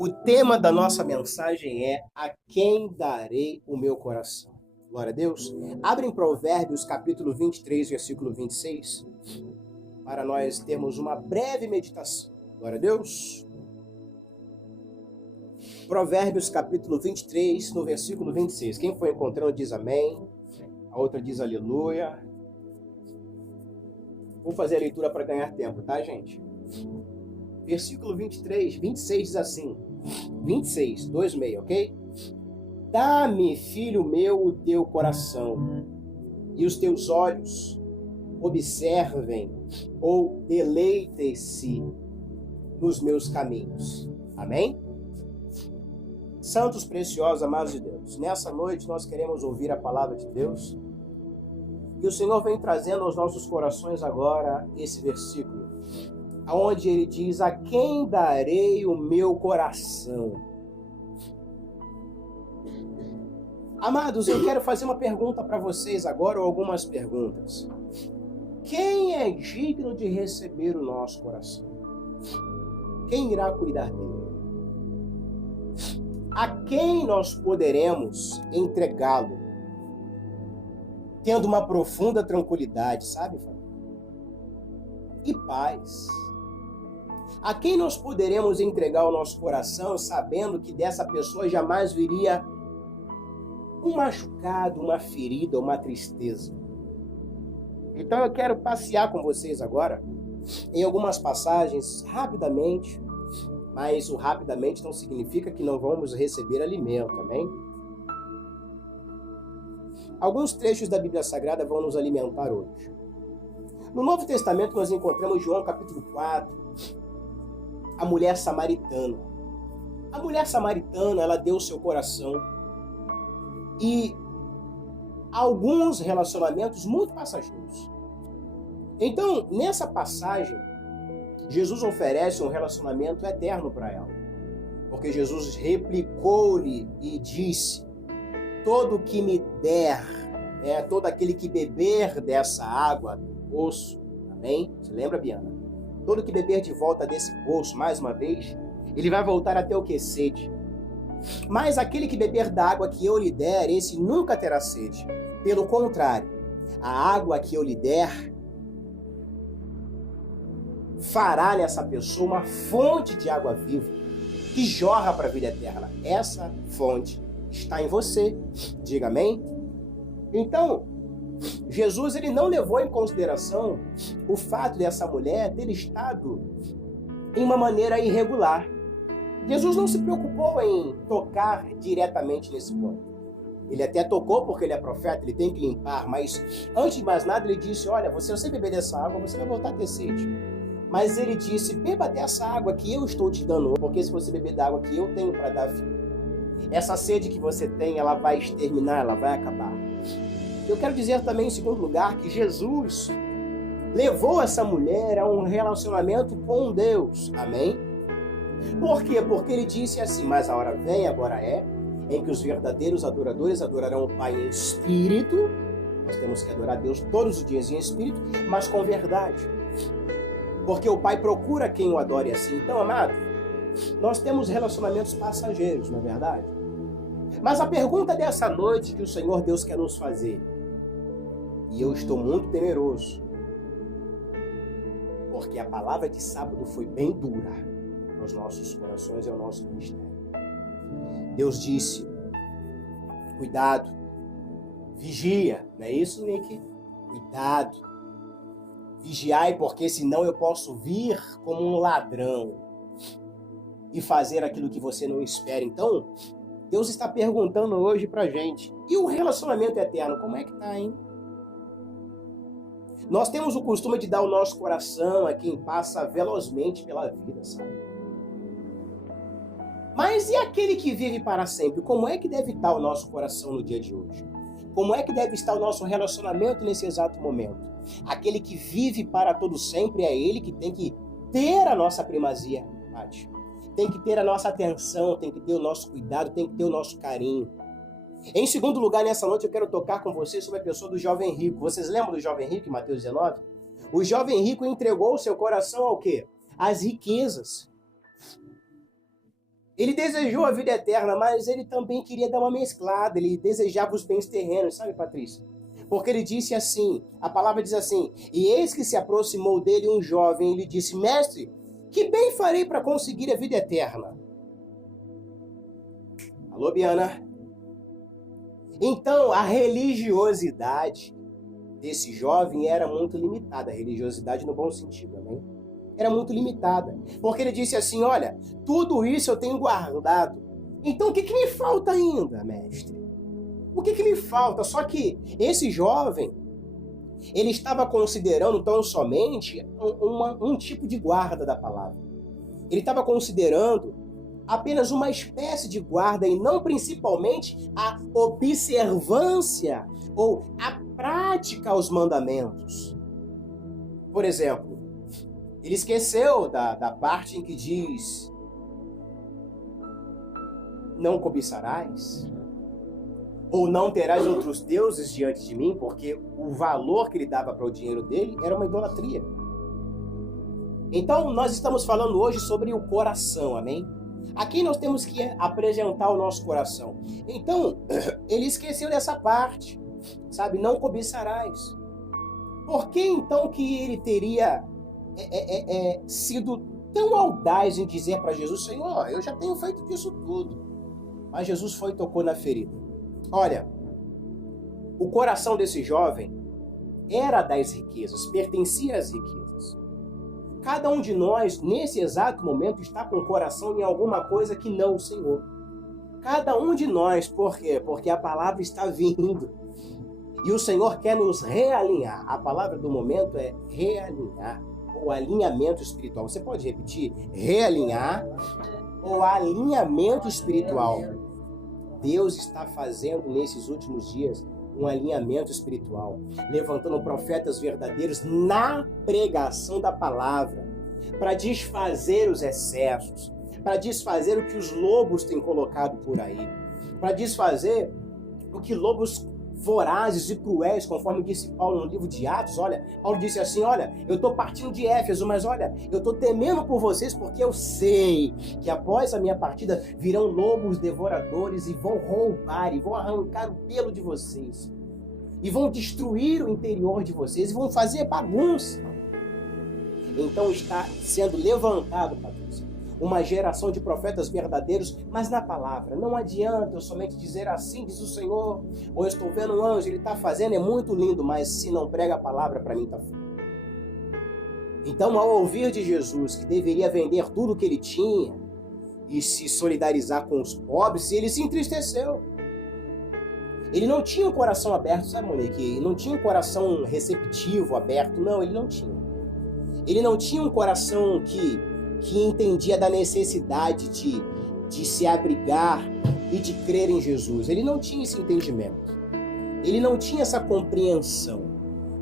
O tema da nossa mensagem é: a quem darei o meu coração? Glória a Deus. Abre em Provérbios capítulo 23, versículo 26, para nós termos uma breve meditação. Glória a Deus. Provérbios capítulo 23, no versículo 26. Quem foi encontrando diz amém. A outra diz aleluia. Vou fazer a leitura para ganhar tempo, tá, gente? Versículo 23, 26 diz assim. 26, 26, ok? Dá-me, filho meu, o teu coração, e os teus olhos observem ou deleitem-se nos meus caminhos. Amém? Santos preciosos, amados de Deus, nessa noite nós queremos ouvir a palavra de Deus. E o Senhor vem trazendo aos nossos corações agora esse versículo, onde ele diz: a quem darei o meu coração? Amados, eu quero fazer uma pergunta para vocês agora, ou algumas perguntas. Quem é digno de receber o nosso coração? Quem irá cuidar dele? A quem nós poderemos entregá-lo? Tendo uma profunda tranquilidade, sabe, família? E paz. A quem nós poderemos entregar o nosso coração sabendo que dessa pessoa jamais viria um machucado, uma ferida, uma tristeza? Então eu quero passear com vocês agora em algumas passagens rapidamente, mas o rapidamente não significa que não vamos receber alimento, amém? Alguns trechos da Bíblia Sagrada vão nos alimentar hoje. No Novo Testamento nós encontramos João capítulo 4, a mulher samaritana. A mulher samaritana, ela deu o seu coração. E alguns relacionamentos muito passageiros. Então, nessa passagem, Jesus oferece um relacionamento eterno para ela. Porque Jesus replicou-lhe e disse: todo que me der, todo aquele que beber dessa água do poço, amém? Você lembra, Biana? Todo que beber de volta desse poço, mais uma vez, ele vai voltar até o que? Sede. Mas aquele que beber da água que eu lhe der, esse nunca terá sede. Pelo contrário, a água que eu lhe der fará nessa pessoa uma fonte de água viva que jorra para a vida eterna. Essa fonte está em você. Diga amém? Então, Jesus ele não levou em consideração o fato dessa mulher ter estado em uma maneira irregular. Jesus não se preocupou em tocar diretamente nesse ponto. Ele até tocou porque ele é profeta, ele tem que limpar, mas antes de mais nada ele disse: olha, se você beber dessa água, você vai voltar a ter sede. Mas ele disse: beba dessa água que eu estou te dando, porque se você beber da água que eu tenho para dar, essa sede que você tem, ela vai exterminar, ela vai acabar. Eu quero dizer também, em segundo lugar, que Jesus levou essa mulher a um relacionamento com Deus. Amém? Por quê? Porque ele disse assim: mas a hora vem, agora é, em que os verdadeiros adoradores adorarão o Pai em espírito. Nós temos que adorar Deus todos os dias em espírito, mas com verdade. Porque o Pai procura quem o adore assim. Então, amado, nós temos relacionamentos passageiros, não é verdade? Mas a pergunta dessa noite que o Senhor Deus quer nos fazer, e eu estou muito temeroso, porque a palavra de sábado foi bem dura nos nossos corações e ao nosso ministério. Deus disse: cuidado, vigia, não é isso, Nick? Cuidado, vigiai, porque senão eu posso vir como um ladrão e fazer aquilo que você não espera. Então, Deus está perguntando hoje pra gente: e o relacionamento eterno, como é que tá, hein? Nós temos o costume de dar o nosso coração a quem passa velozmente pela vida, sabe? Mas e aquele que vive para sempre? Como é que deve estar o nosso coração no dia de hoje? Como é que deve estar o nosso relacionamento nesse exato momento? Aquele que vive para todo sempre é ele que tem que ter a nossa primazia, Paty. Tem que ter a nossa atenção, tem que ter o nosso cuidado, tem que ter o nosso carinho. Em segundo lugar, nessa noite eu quero tocar com vocês sobre a pessoa do jovem rico. Vocês lembram do jovem rico em Mateus 19? O jovem rico entregou o seu coração ao quê? Às riquezas. Ele desejou a vida eterna, mas ele também queria dar uma mesclada, ele desejava os bens terrenos, sabe, Patrícia? Porque ele disse assim, a palavra diz assim, e eis que se aproximou dele um jovem, e lhe disse, mestre, que bem farei para conseguir a vida eterna? Alô, Biana? Então, a religiosidade desse jovem era muito limitada, a religiosidade no bom sentido, amém? Era muito limitada, porque ele disse assim, olha, tudo isso eu tenho guardado, então o que me falta ainda, mestre? O que me falta? Só que esse jovem, ele estava considerando tão somente um tipo de guarda da palavra. Ele estava considerando apenas uma espécie de guarda e não principalmente a observância ou a prática aos mandamentos. Por exemplo, ele esqueceu da parte em que diz não cobiçarás ou não terás outros deuses diante de mim, porque o valor que ele dava para o dinheiro dele era uma idolatria. Então, nós estamos falando hoje sobre o coração, amém? Aqui nós temos que apresentar o nosso coração. Então, ele esqueceu dessa parte, sabe? Não cobiçarás. Por que então que ele teria sido tão audaz em dizer para Jesus, Senhor, eu já tenho feito isso tudo. Mas Jesus foi e tocou na ferida. Olha, o coração desse jovem era das riquezas, pertencia às riquezas. Cada um de nós, nesse exato momento, está com o coração em alguma coisa que não o Senhor. Cada um de nós, por quê? Porque a palavra está vindo. E o Senhor quer nos realinhar. A palavra do momento é realinhar, ou alinhamento espiritual. Você pode repetir? Realinhar, ou alinhamento espiritual. Deus está fazendo nesses últimos dias um alinhamento espiritual, levantando profetas verdadeiros na pregação da palavra, para desfazer os excessos, para desfazer o que os lobos têm colocado por aí, para desfazer o que lobos vorazes e cruéis, conforme disse Paulo no livro de Atos. Olha, Paulo disse assim, olha, eu estou partindo de Éfeso, mas olha, eu estou temendo por vocês porque eu sei que após a minha partida virão lobos devoradores e vão roubar e vão arrancar o pelo de vocês e vão destruir o interior de vocês e vão fazer bagunça. Então está sendo levantado, Patrícia, uma geração de profetas verdadeiros, mas na palavra. Não adianta eu somente dizer assim, diz o Senhor, ou eu estou vendo um anjo, ele está fazendo, é muito lindo, mas se não prega a palavra, para mim está feio. Então, ao ouvir de Jesus que deveria vender tudo o que ele tinha e se solidarizar com os pobres, ele se entristeceu. Ele não tinha um coração aberto, sabe, Monique? Ele não tinha um coração receptivo, aberto, não, ele não tinha. Ele não tinha um coração que entendia da necessidade de se abrigar e de crer em Jesus. Ele não tinha esse entendimento. Ele não tinha essa compreensão.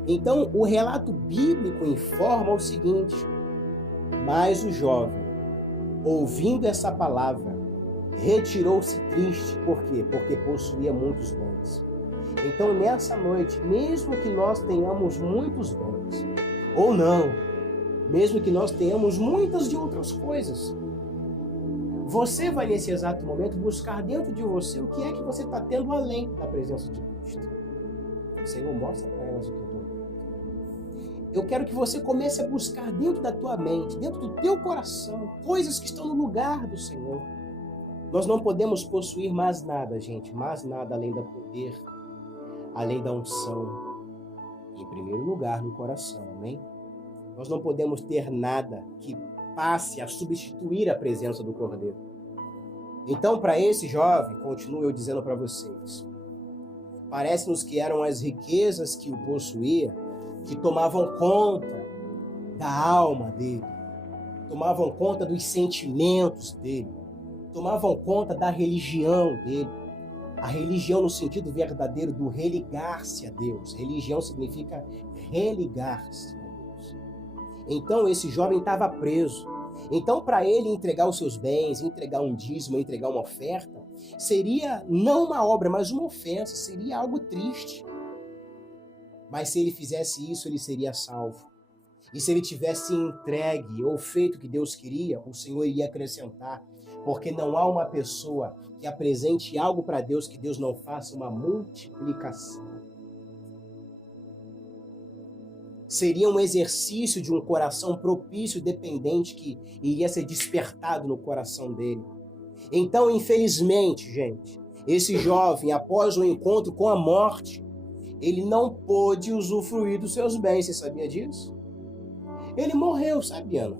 Então, o relato bíblico informa o seguinte, mas o jovem, ouvindo essa palavra, retirou-se triste. Por quê? Porque possuía muitos bens. Então, nessa noite, mesmo que nós tenhamos muitos bens, ou não, mesmo que nós tenhamos muitas de outras coisas, você vai nesse exato momento buscar dentro de você o que é que você está tendo além da presença de Cristo. O Senhor mostra para elas o que eu estou. Eu quero que você comece a buscar dentro da tua mente, dentro do teu coração, coisas que estão no lugar do Senhor. Nós não podemos possuir mais nada, gente, mais nada além do poder, além da unção. Em primeiro lugar, no coração, amém? Nós não podemos ter nada que passe a substituir a presença do Cordeiro. Então, para esse jovem, continuo eu dizendo para vocês, parece-nos que eram as riquezas que o possuía, que tomavam conta da alma dele, tomavam conta dos sentimentos dele, tomavam conta da religião dele. A religião no sentido verdadeiro do religar-se a Deus. Religião significa religar-se. Então esse jovem estava preso. Então para ele entregar os seus bens, entregar um dízimo, entregar uma oferta, seria não uma obra, mas uma ofensa, seria algo triste. Mas se ele fizesse isso, ele seria salvo. E se ele tivesse entregue ou feito o que Deus queria, o Senhor iria acrescentar. Porque não há uma pessoa que apresente algo para Deus que Deus não faça uma multiplicação. Seria um exercício de um coração propício e dependente que iria ser despertado no coração dele. Então, infelizmente, gente, esse jovem, após o encontro com a morte, ele não pôde usufruir dos seus bens. Você sabia disso? Ele morreu, sabe, Ana?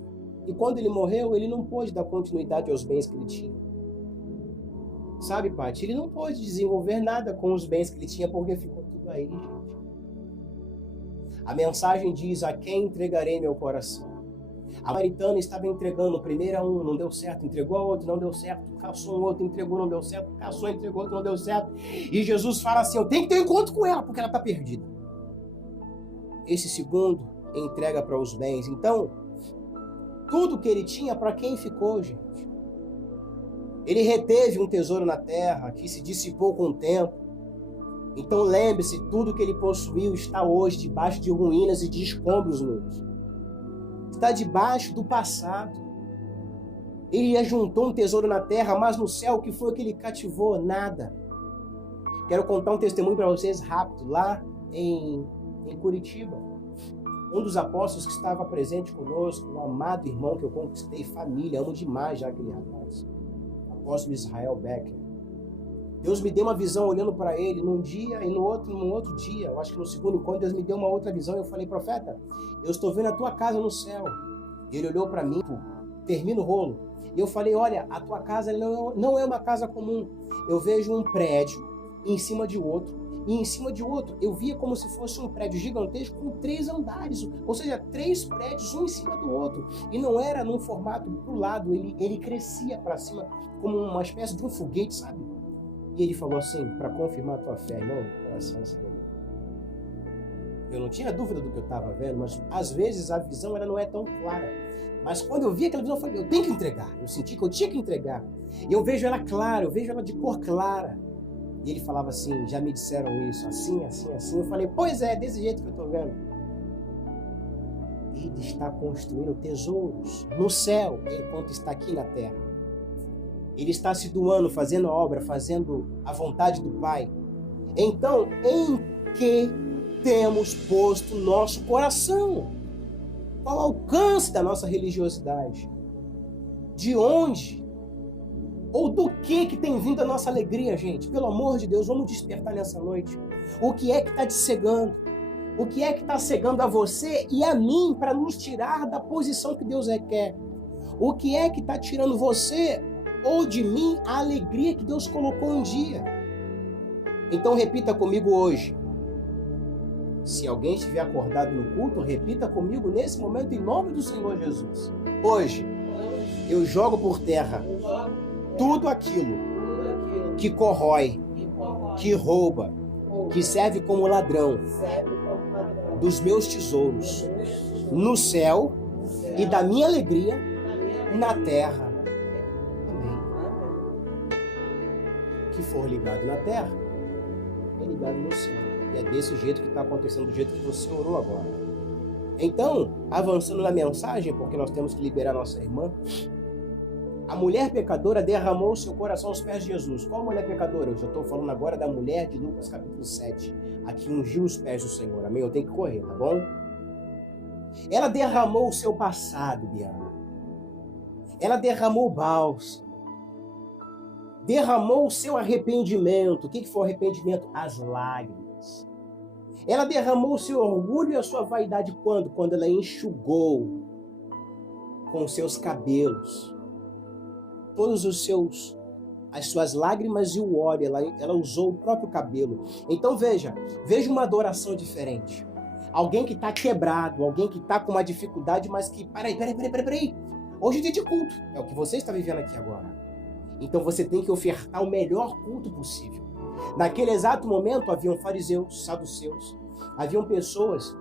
E quando ele morreu, ele não pôde dar continuidade aos bens que ele tinha. Sabe, Paty? Ele não pôde desenvolver nada com os bens que ele tinha, porque ficou tudo aí, gente. A mensagem diz: a quem entregarei meu coração? A samaritana estava entregando primeiro a um, não deu certo, entregou a outro, não deu certo, caçou um outro, entregou, não deu certo, caçou, entregou outro, não deu certo. E Jesus fala assim: eu tenho que ter um encontro com ela, porque ela está perdida. Esse segundo entrega para os bens. Então, tudo que ele tinha, para quem ficou, gente? Ele reteve um tesouro na terra que se dissipou com o tempo. Então lembre-se, tudo que ele possuiu está hoje debaixo de ruínas e de escombros nus. Está debaixo do passado. Ele ajuntou um tesouro na terra, mas no céu, o que foi que ele cativou? Nada. Quero contar um testemunho para vocês rápido, lá em Curitiba. Um dos apóstolos que estava presente conosco, um amado irmão que eu conquistei, família, amo demais já aquele rapaz, o apóstolo Israel Becker. Deus me deu uma visão olhando para ele num dia e num outro dia, eu acho que no segundo encontro, Deus me deu uma outra visão e eu falei: profeta, eu estou vendo a tua casa no céu. Ele olhou para mim, termina o rolo, e eu falei: olha, a tua casa não é uma casa comum. Eu vejo um prédio em cima de outro, e em cima de outro eu via como se fosse um prédio gigantesco com 3 andares, ou seja, 3 prédios um em cima do outro, e não era num formato pro lado, ele crescia para cima como uma espécie de um foguete, sabe? E ele falou assim, para confirmar a tua fé, irmão, coração sério. Eu não tinha dúvida do que eu estava vendo, mas às vezes a visão ela não é tão clara. Mas quando eu vi aquela visão, eu falei: eu tenho que entregar. Eu senti que eu tinha que entregar. E eu vejo ela clara, eu vejo ela de cor clara. E ele falava assim: já me disseram isso, assim, assim, assim. Eu falei: pois é, desse jeito que eu estou vendo. Ele está construindo tesouros no céu, enquanto está aqui na terra. Ele está se doando, fazendo a obra, fazendo a vontade do Pai. Então, em que temos posto nosso coração? Qual o alcance da nossa religiosidade? De onde? Ou do que tem vindo a nossa alegria, gente? Pelo amor de Deus, vamos despertar nessa noite. O que é que está te cegando? O que é que está cegando a você e a mim para nos tirar da posição que Deus requer? O que é que está tirando você ou de mim a alegria que Deus colocou um dia? Então repita comigo hoje. Se alguém estiver acordado no culto, repita comigo nesse momento em nome do Senhor Jesus. Hoje, eu jogo por terra tudo aquilo que corrói, que rouba, que serve como ladrão dos meus tesouros no céu e da minha alegria na terra. O que for ligado na terra é ligado no céu. E é desse jeito que está acontecendo, do jeito que você orou agora. Então, avançando na mensagem, porque nós temos que liberar nossa irmã, a mulher pecadora derramou seu coração aos pés de Jesus. Qual mulher pecadora? Eu já estou falando agora da mulher de Lucas capítulo 7, a que ungiu os pés do Senhor. Amém? Eu tenho que correr, tá bom? Ela derramou o seu passado, Biana. Ela derramou o bálsamo. Derramou o seu arrependimento. O que foi arrependimento? As lágrimas. Ela derramou o seu orgulho e a sua vaidade quando? Quando ela enxugou com os seus cabelos todos as suas lágrimas e o óleo. Ela usou o próprio cabelo. Então veja uma adoração diferente. Alguém que está quebrado, alguém que está com uma dificuldade, mas que, peraí. Hoje é dia de culto. É o que você está vivendo aqui agora. Então você tem que ofertar o melhor culto possível. Naquele exato momento haviam fariseus, saduceus, haviam pessoas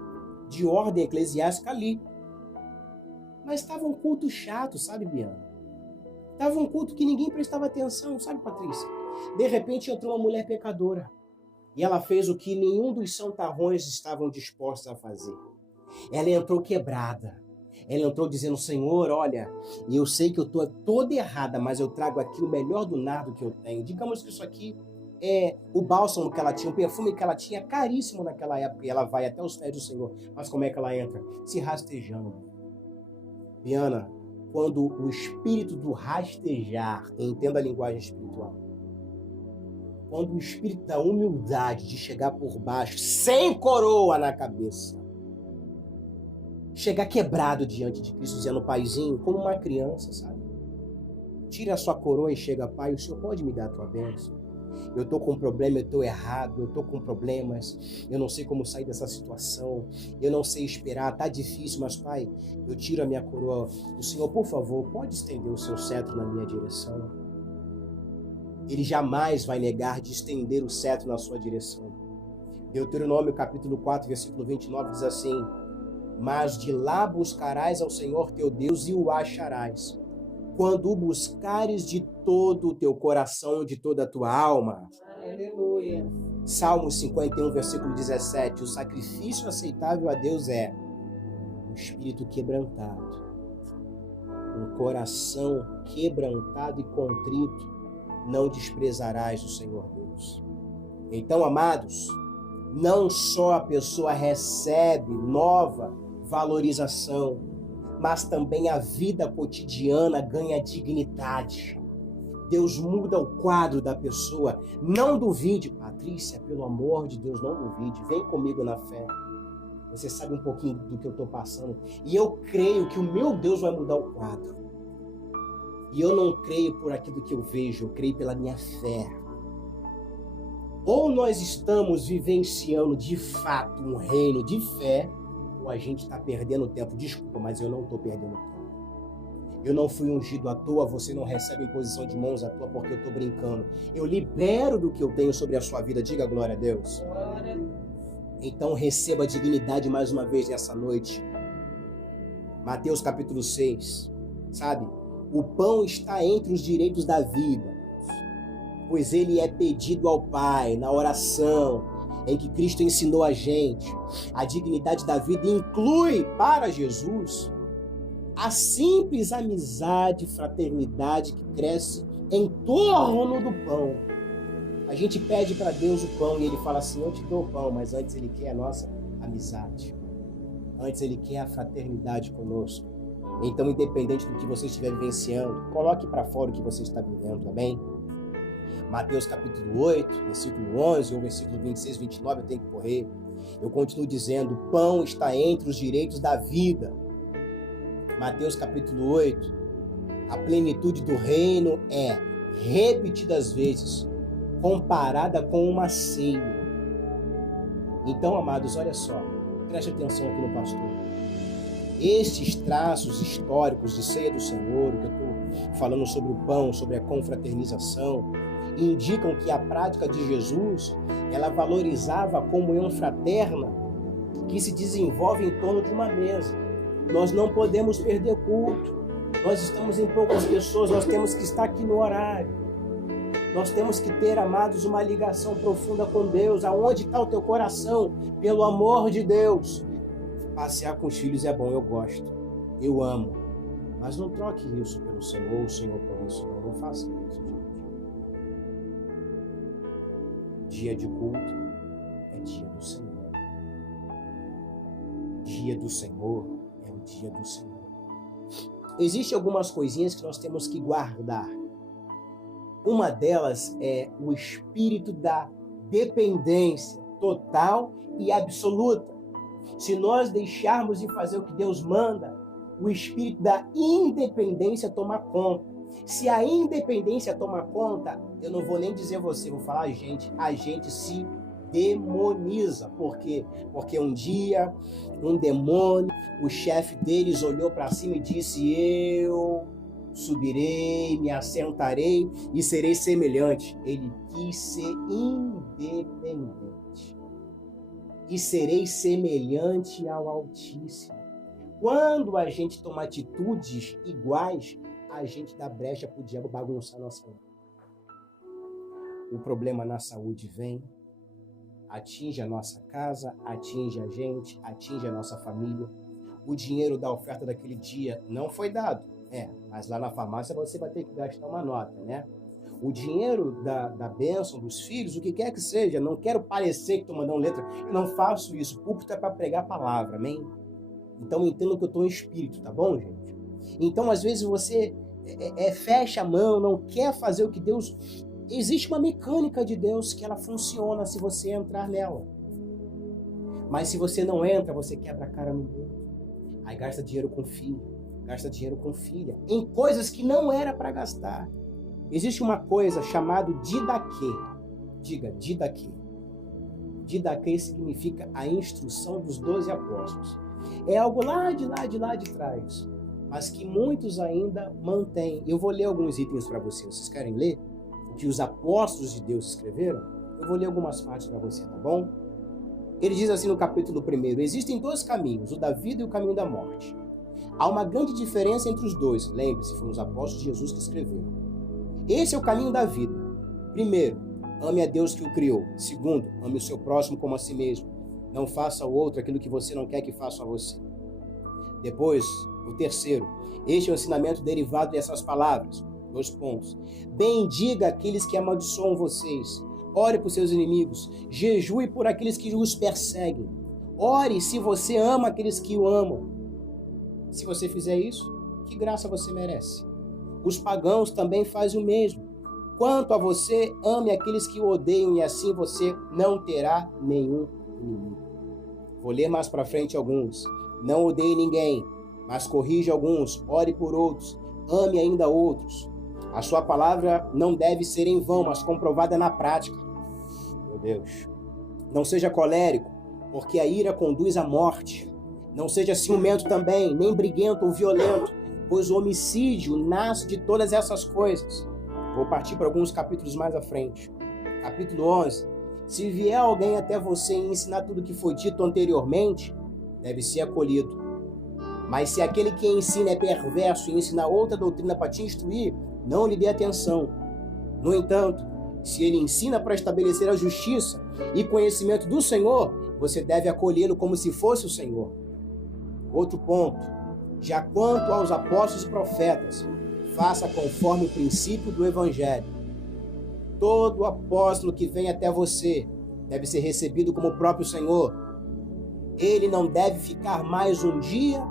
de ordem eclesiástica ali. Mas estava um culto chato, sabe, Biana? Estava um culto que ninguém prestava atenção, sabe, Patrícia? De repente entrou uma mulher pecadora. E ela fez o que nenhum dos santarrões estavam dispostos a fazer. Ela entrou quebrada. Ela entrou dizendo, Senhor, olha, eu sei que eu estou toda errada, mas eu trago aqui o melhor do nardo que eu tenho. Digamos que isso aqui é o bálsamo que ela tinha, o perfume que ela tinha, caríssimo naquela época. E ela vai até os pés do Senhor. Mas como é que ela entra? Se rastejando. Biana, quando o espírito do rastejar, entenda a linguagem espiritual, quando o espírito da humildade de chegar por baixo, sem coroa na cabeça, chegar quebrado diante de Cristo, dizendo, Paizinho, como uma criança, sabe? Tira a sua coroa e chega, Pai, o Senhor pode me dar a tua bênção? Eu estou com um problema, eu estou errado, eu estou com problemas, eu não sei como sair dessa situação, eu não sei esperar, está difícil, mas Pai, eu tiro a minha coroa. O Senhor, por favor, pode estender o seu cetro na minha direção. Ele jamais vai negar de estender o cetro na sua direção. Deuteronômio capítulo 4, versículo 29 diz assim, mas de lá buscarás ao Senhor teu Deus e o acharás, quando o buscares de todo o teu coração, de toda a tua alma. Aleluia. Salmo 51, versículo 17, o sacrifício aceitável a Deus é um espírito quebrantado, um coração quebrantado e contrito, não desprezarás o Senhor Deus. Então, amados, não só a pessoa recebe nova valorização, mas também a vida cotidiana ganha dignidade. Deus muda o quadro da pessoa. Não duvide, Patrícia, pelo amor de Deus, não duvide. Vem comigo na fé. Você sabe um pouquinho do que eu estou passando. E eu creio que o meu Deus vai mudar o quadro. E eu não creio por aquilo que eu vejo, eu creio pela minha fé. Ou nós estamos vivenciando de fato um reino de fé, ou a gente está perdendo tempo. Desculpa, mas eu não estou perdendo tempo. Eu não fui ungido à toa, você não recebe imposição de mãos à toa porque eu estou brincando. Eu libero do que eu tenho sobre a sua vida. Diga glória a Deus. Glória a Deus. Então receba dignidade mais uma vez nessa noite. Mateus capítulo 6, sabe? O pão está entre os direitos da vida, pois ele é pedido ao Pai na oração em que Cristo ensinou a gente. A dignidade da vida inclui para Jesus a simples amizade, fraternidade que cresce em torno do pão. A gente pede para Deus o pão e ele fala assim, eu te dou o pão, mas antes ele quer a nossa amizade. Antes ele quer a fraternidade conosco. Então, independente do que você estiver vivenciando, coloque para fora o que você está vivendo, amém? Mateus capítulo 8, versículo 11 ou versículo 26, 29, eu tenho que correr. Eu continuo dizendo, o pão está entre os direitos da vida. Mateus capítulo 8, a plenitude do reino é, repetidas vezes, comparada com uma ceia. Então, amados, olha só, preste atenção aqui no pastor. Estes traços históricos de ceia do Senhor, que eu estou falando sobre o pão, sobre a confraternização, indicam que a prática de Jesus, ela valorizava a comunhão fraterna que se desenvolve em torno de uma mesa. Nós não podemos perder culto. Nós estamos em poucas pessoas, nós temos que estar aqui no horário. Nós temos que ter, amados, uma ligação profunda com Deus. Aonde está o teu coração? Pelo amor de Deus. Passear com os filhos é bom, eu gosto. Eu amo. Mas não troque isso pelo Senhor, o Senhor por isso. Não faça isso, gente. Dia de culto é dia do Senhor. Dia do Senhor é o dia do Senhor. Existem algumas coisinhas que nós temos que guardar. Uma delas é o espírito da dependência total e absoluta. Se nós deixarmos de fazer o que Deus manda, o espírito da independência toma conta. Se a independência tomar conta, eu não vou nem dizer você, vou falar a gente se demoniza. Por quê? Porque um dia, um demônio, o chefe deles olhou para cima e disse, eu subirei, me assentarei e serei semelhante. Ele quis ser independente. E serei semelhante ao Altíssimo. Quando a gente toma atitudes iguais, a gente dá brecha para o diabo bagunçar nossa vida. O problema na saúde vem, atinge a nossa casa, atinge a gente, atinge a nossa família. O dinheiro da oferta daquele dia não foi dado. Mas lá na farmácia você vai ter que gastar uma nota, né? O dinheiro da bênção dos filhos, o que quer que seja, não quero parecer que estou mandando letra, eu não faço isso. O púlpito é para pregar a palavra, amém? Então entendo que eu estou em espírito, tá bom, gente? Então às vezes você fecha a mão, não quer fazer o que Deus... Existe uma mecânica de Deus que ela funciona se você entrar nela. Mas se você não entra, você quebra a cara no mundo. Aí gasta dinheiro com filho, gasta dinheiro com filha, em coisas que não era para gastar. Existe uma coisa chamada didaquê. Diga, didaquê. Didaquê significa a instrução dos 12 apóstolos. É algo lá de trás, mas que muitos ainda mantêm. Eu vou ler alguns itens para vocês. Vocês querem ler o que os apóstolos de Deus escreveram? Eu vou ler algumas partes para você, tá bom? Ele diz assim no capítulo 1: existem dois caminhos, o da vida e o caminho da morte. Há uma grande diferença entre os dois. Lembre-se, foram os apóstolos de Jesus que escreveram. Esse é o caminho da vida. Primeiro, ame a Deus que o criou. Segundo, ame o seu próximo como a si mesmo. Não faça ao outro aquilo que você não quer que faça a você. Depois, o terceiro, este é o ensinamento derivado dessas palavras. 2 pontos. Bendiga aqueles que amaldiçoam vocês. Ore por seus inimigos. Jejue por aqueles que os perseguem. Ore se você ama aqueles que o amam. Se você fizer isso, que graça você merece. Os pagãos também fazem o mesmo. Quanto a você, ame aqueles que o odeiam e assim você não terá nenhum inimigo. Vou ler mais para frente alguns. Não odeie ninguém, mas corrija alguns. Ore por outros. Ame ainda outros. A sua palavra não deve ser em vão, mas comprovada na prática. Meu Deus. Não seja colérico, porque a ira conduz à morte. Não seja ciumento também, nem briguento ou violento, pois o homicídio nasce de todas essas coisas. Vou partir para alguns capítulos mais à frente. Capítulo 11. Se vier alguém até você e ensinar tudo o que foi dito anteriormente, deve ser acolhido. Mas se aquele que ensina é perverso e ensina outra doutrina para te instruir, não lhe dê atenção. No entanto, se ele ensina para estabelecer a justiça e conhecimento do Senhor, você deve acolhê-lo como se fosse o Senhor. Outro ponto. Já quanto aos apóstolos e profetas, faça conforme o princípio do Evangelho. Todo apóstolo que vem até você deve ser recebido como o próprio Senhor. Ele não deve ficar mais um dia,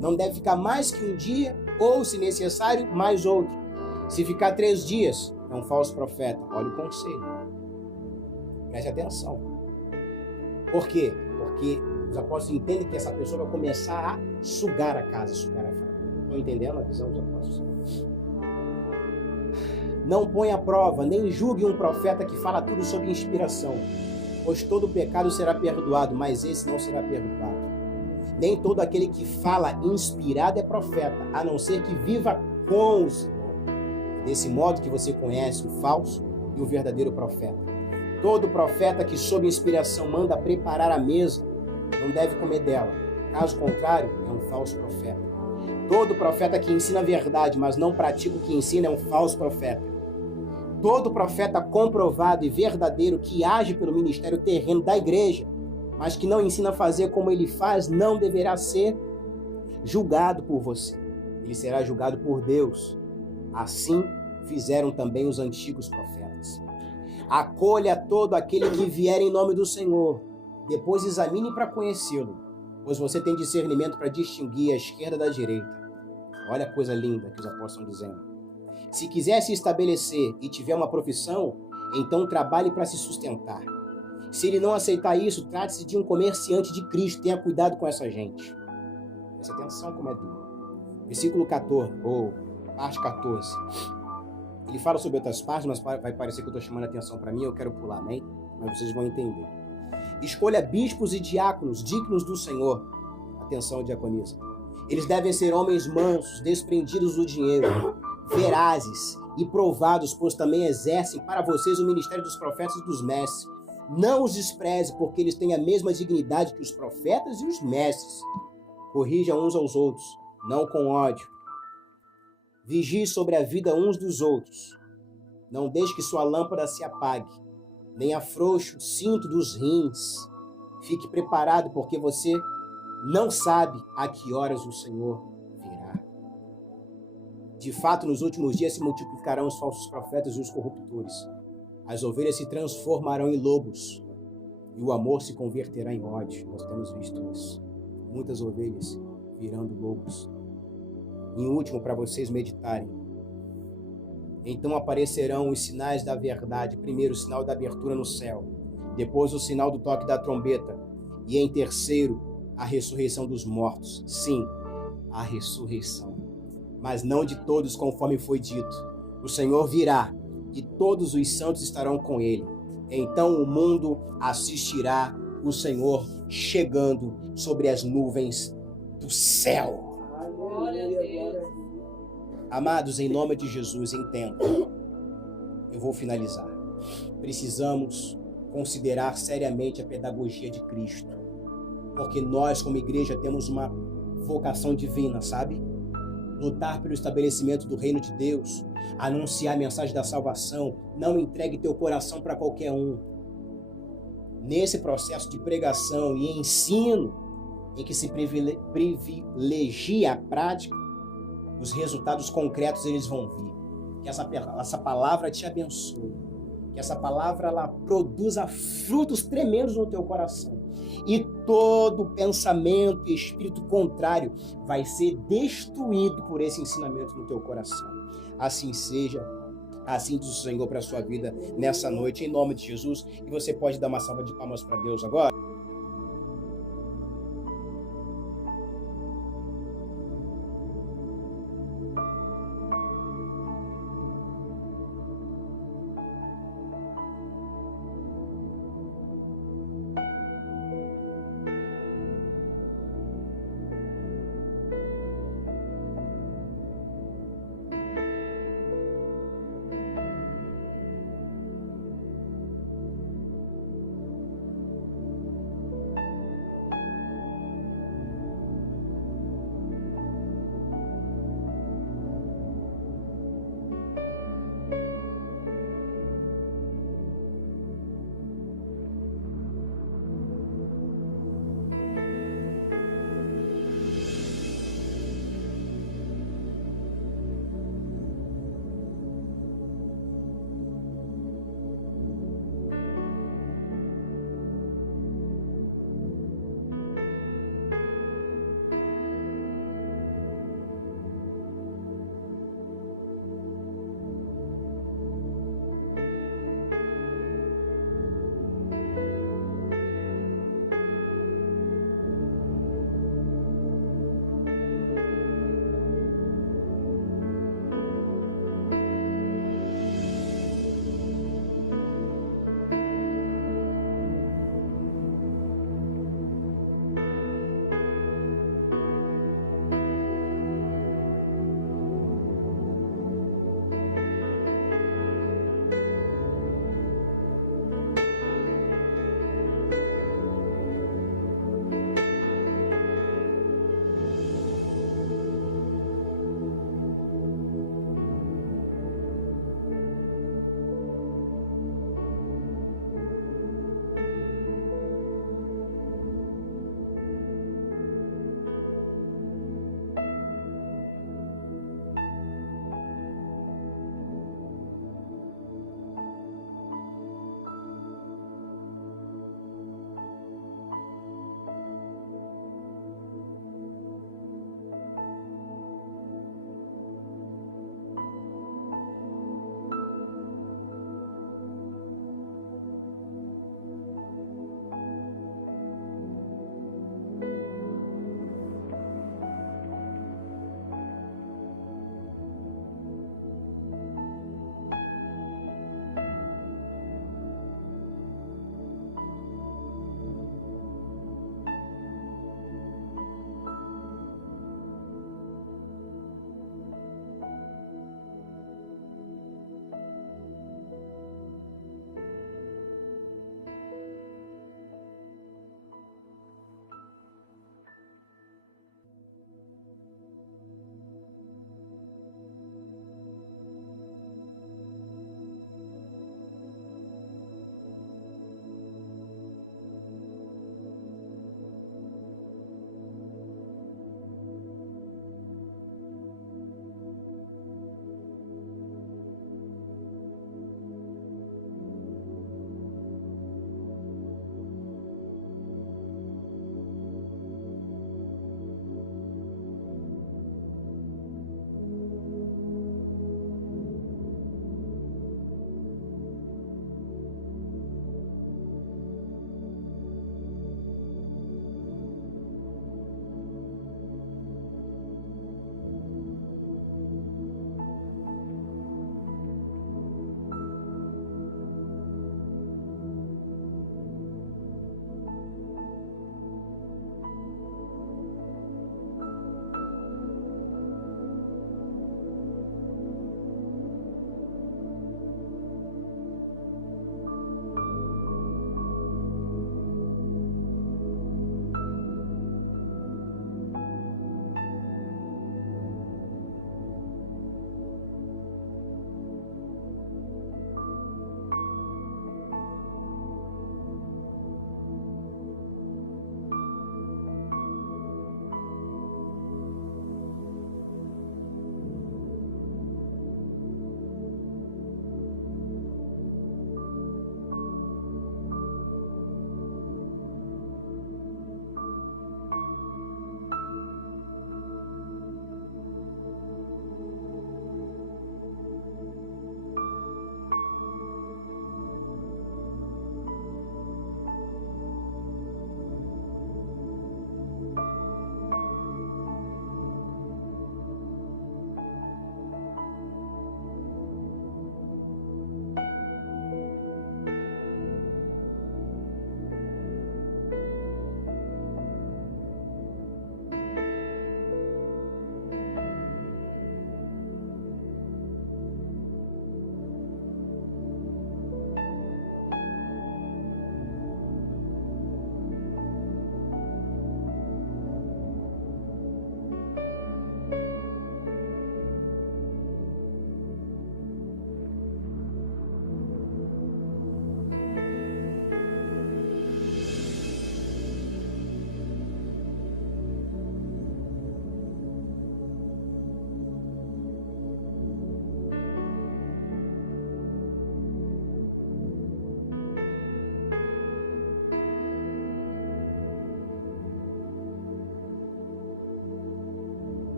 não deve ficar mais que um dia, ou, se necessário, mais outro. Se ficar 3 dias, é um falso profeta. Olha o conselho. Preste atenção. Por quê? Porque os apóstolos entendem que essa pessoa vai começar a sugar a casa, sugar a família. Estão entendendo a visão dos apóstolos? Não põe à prova, nem julgue um profeta que fala tudo sob inspiração, pois todo pecado será perdoado, mas esse não será perdoado. Nem todo aquele que fala inspirado é profeta, a não ser que viva com o Senhor. Desse modo que você conhece o falso e o verdadeiro profeta. Todo profeta que sob inspiração manda preparar a mesa, não deve comer dela. Caso contrário, é um falso profeta. Todo profeta que ensina a verdade, mas não pratica o que ensina, é um falso profeta. Todo profeta comprovado e verdadeiro que age pelo ministério terreno da igreja, mas que não ensina a fazer como ele faz, não deverá ser julgado por você. Ele será julgado por Deus. Assim fizeram também os antigos profetas. Acolha todo aquele que vier em nome do Senhor. Depois examine para conhecê-lo, pois você tem discernimento para distinguir a esquerda da direita. Olha a coisa linda que os apóstolos estão dizendo. Se quiser se estabelecer e tiver uma profissão, então trabalhe para se sustentar. Se ele não aceitar isso, trate-se de um comerciante de Cristo. Tenha cuidado com essa gente. Preste atenção como é duro. Versículo 14, ou parte 14. Ele fala sobre outras partes, mas vai parecer que eu estou chamando a atenção para mim, eu quero pular, amém? Mas vocês vão entender. Escolha bispos e diáconos dignos do Senhor. Atenção, diaconisa. Eles devem ser homens mansos, desprendidos do dinheiro, verazes e provados, pois também exercem para vocês o ministério dos profetas e dos mestres. Não os despreze, porque eles têm a mesma dignidade que os profetas e os mestres. Corrija uns aos outros, não com ódio. Vigie sobre a vida uns dos outros. Não deixe que sua lâmpada se apague. nem afrouxe o cinto dos rins. Fique preparado, porque você não sabe a que horas o Senhor virá. De fato, nos últimos dias se multiplicarão os falsos profetas e os corruptores. As ovelhas se transformarão em lobos e o amor se converterá em ódio. Nós temos visto isso. Muitas ovelhas virando lobos. Em último, para vocês meditarem. Então aparecerão os sinais da verdade. Primeiro, o sinal da abertura no céu. Depois, o sinal do toque da trombeta. E em terceiro, a ressurreição dos mortos. Sim, a ressurreição. Mas não de todos, conforme foi dito. O Senhor virá e todos os santos estarão com ele. Então o mundo assistirá o Senhor chegando sobre as nuvens do céu. Amados, em nome de Jesus, entendo. Eu vou finalizar. Precisamos considerar seriamente a pedagogia de Cristo. Porque nós, como igreja, temos uma vocação divina, sabe? Lutar pelo estabelecimento do reino de Deus, anunciar a mensagem da salvação. Não entregue teu coração para qualquer um. Nesse processo de pregação e ensino, em que se privilegia a prática, os resultados concretos eles vão vir. Que essa palavra te abençoe. Que essa palavra ela produza frutos tremendos no teu coração. E todo pensamento e espírito contrário vai ser destruído por esse ensinamento no teu coração. Assim seja, assim diz o Senhor para a sua vida nessa noite, em nome de Jesus. E você pode dar uma salva de palmas para Deus agora?